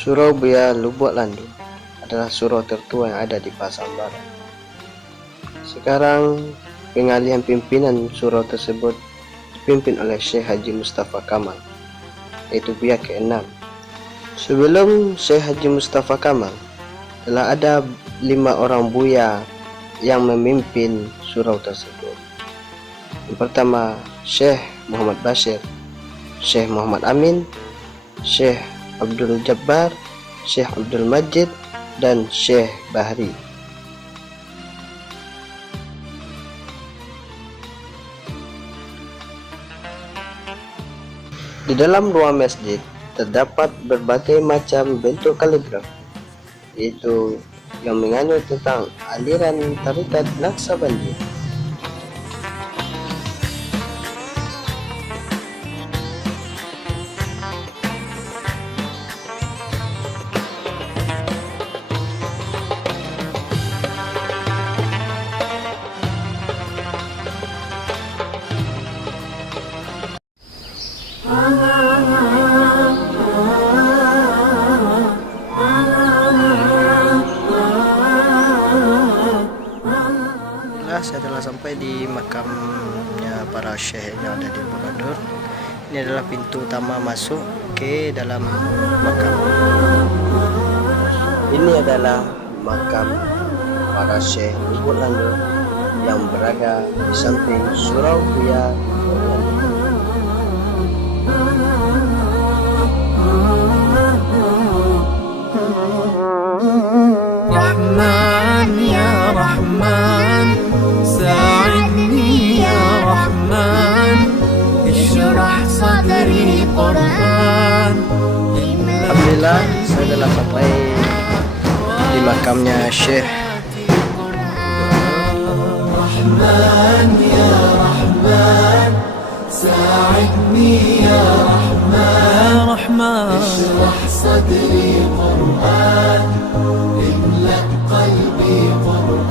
Surau Buaya Lubuk Landu adalah surau tertua yang ada di Pasar Barat. Sekarang pengalihan pimpinan surau tersebut dipimpin oleh Syekh Haji Mustafa Kamal, yaitu buaya ke-6. Sebelum Syekh Haji Mustafa Kamal, telah ada 5 orang buaya yang memimpin surau tersebut. Yang pertama, Syekh Muhammad Bashir, Syekh Muhammad Amin, Syekh Abdul Jabbar, Syekh Abdul Majid, dan Syekh Bahri. Di dalam ruang masjid terdapat berbagai macam bentuk kaligrafi, yaitu yang menganut tentang aliran tarekat Naqsabandi. Saya telah sampai di makamnya para syekh yang ada di Bogor. Ini adalah pintu utama masuk ke dalam makam. Ini adalah makam para syekh Lubuk Landu yang berada di samping surau Buaya Lubuk Landu. Rahman ya Rahman, ساعدني يا رحمن اشرح صدري قرآن. Alhamdulillah, saya telah sampai di makamnya Syekh. Rahman ya Rahman, ساعدني يا رحمن اشرح صدري قرآن املأ قلبي قرآن.